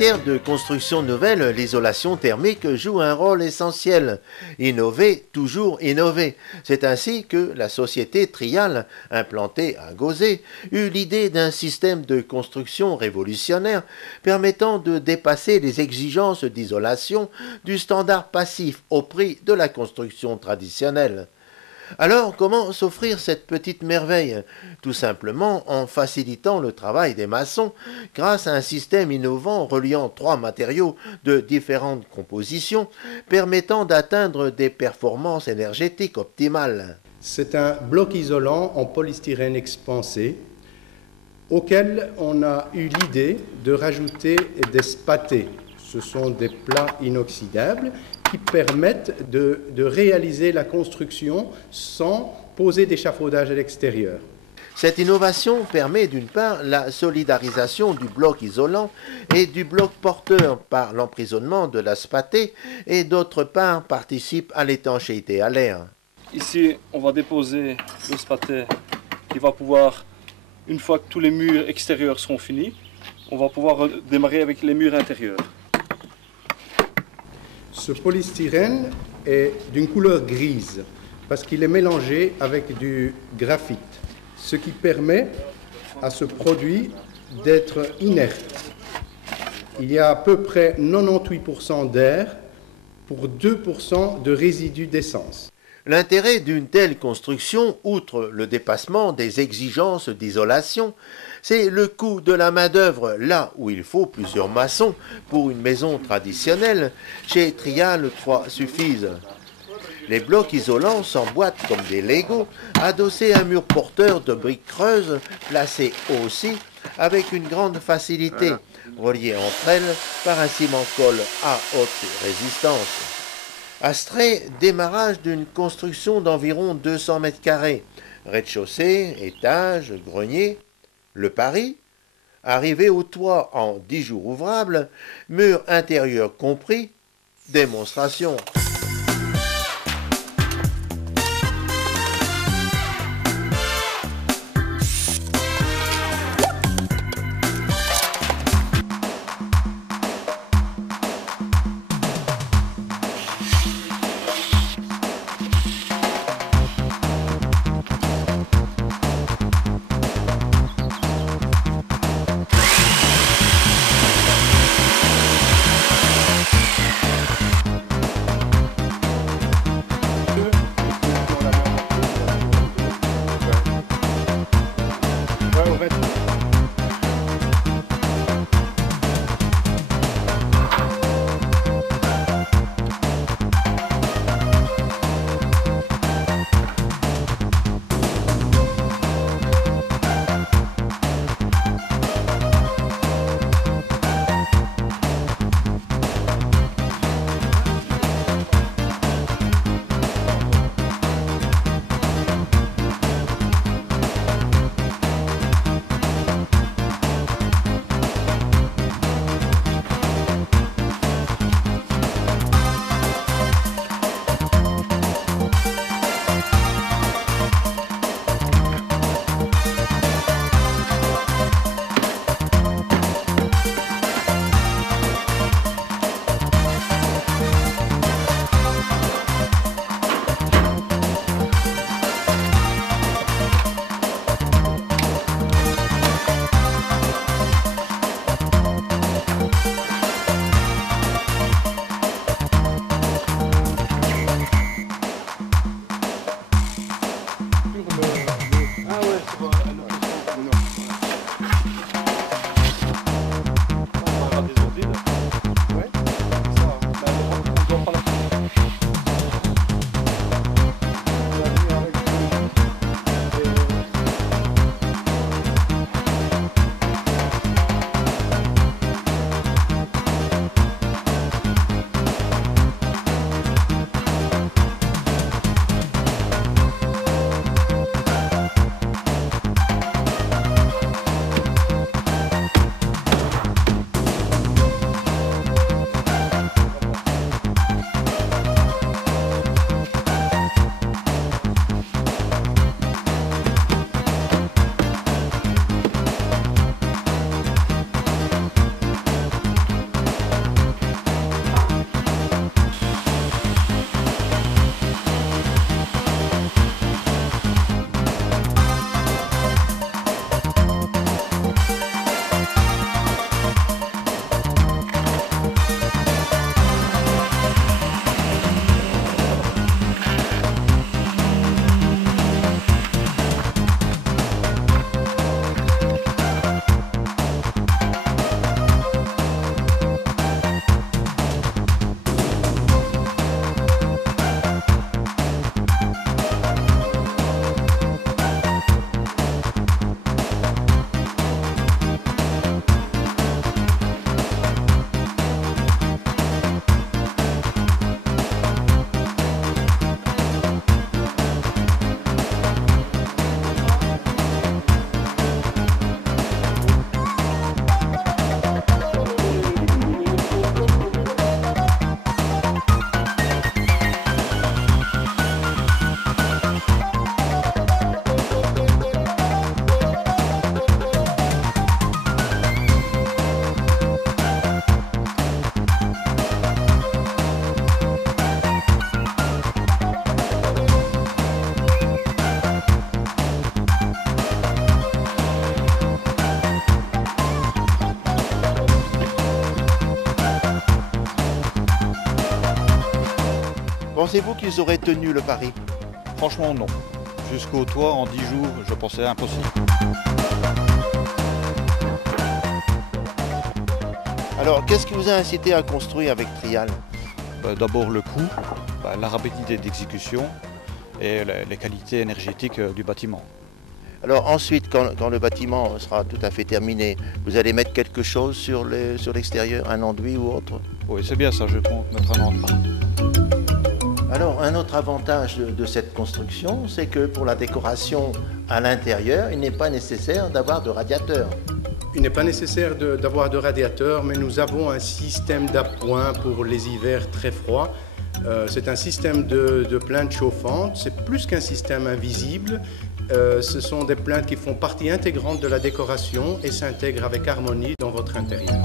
matière de construction nouvelle, l'isolation thermique joue un rôle essentiel. Innover, toujours innover. C'est ainsi que la société Trial, implantée à Gauzet, eut l'idée d'un système de construction révolutionnaire permettant de dépasser les exigences d'isolation du standard passif au prix de la construction traditionnelle. Alors, comment s'offrir cette petite merveille? Tout simplement en facilitant le travail des maçons grâce à un système innovant reliant trois matériaux de différentes compositions permettant d'atteindre des performances énergétiques optimales. C'est un bloc isolant en polystyrène expansé auquel on a eu l'idée de rajouter des spatés. Ce sont des plats inoxydables qui permettent de réaliser la construction sans poser d'échafaudage à l'extérieur. Cette innovation permet d'une part la solidarisation du bloc isolant et du bloc porteur par l'emprisonnement de la spatée et d'autre part participe à l'étanchéité à l'air. Ici, on va déposer le spaté qui va pouvoir, une fois que tous les murs extérieurs seront finis, on va pouvoir démarrer avec les murs intérieurs. Ce polystyrène est d'une couleur grise parce qu'il est mélangé avec du graphite, ce qui permet à ce produit d'être inerte. Il y a à peu près 98% d'air pour 2% de résidus d'essence. L'intérêt d'une telle construction, outre le dépassement des exigences d'isolation, c'est le coût de la main-d'œuvre. Là où il faut plusieurs maçons pour une maison traditionnelle, chez Trial 3 suffisent. Les blocs isolants s'emboîtent comme des Legos, adossés à un mur porteur de briques creuses, placés aussi avec une grande facilité, reliés entre elles par un ciment-colle à haute résistance. Astrée, démarrage d'une construction d'environ 200 mètres carrés, rez-de-chaussée, étage, grenier. Le pari, arrivé au toit en 10 jours ouvrables, mur intérieur compris, démonstration. Pensez-vous qu'ils auraient tenu le pari? Franchement, non. Jusqu'au toit, en 10 jours, je pensais impossible. Alors, qu'est-ce qui vous a incité à construire avec Trial? D'abord le coût, la rapidité d'exécution et les qualités énergétiques du bâtiment. Alors ensuite, quand le bâtiment sera tout à fait terminé, vous allez mettre quelque chose sur l'extérieur, un enduit ou autre? Oui, c'est bien ça, je compte mettre un enduit. Alors, un autre avantage de cette construction, c'est que pour la décoration à l'intérieur, il n'est pas nécessaire d'avoir de radiateur. Il n'est pas nécessaire d'avoir de radiateur, mais nous avons un système d'appoint pour les hivers très froids. C'est un système de plaintes chauffantes, c'est plus qu'un système invisible. Ce sont des plaintes qui font partie intégrante de la décoration et s'intègrent avec harmonie dans votre intérieur.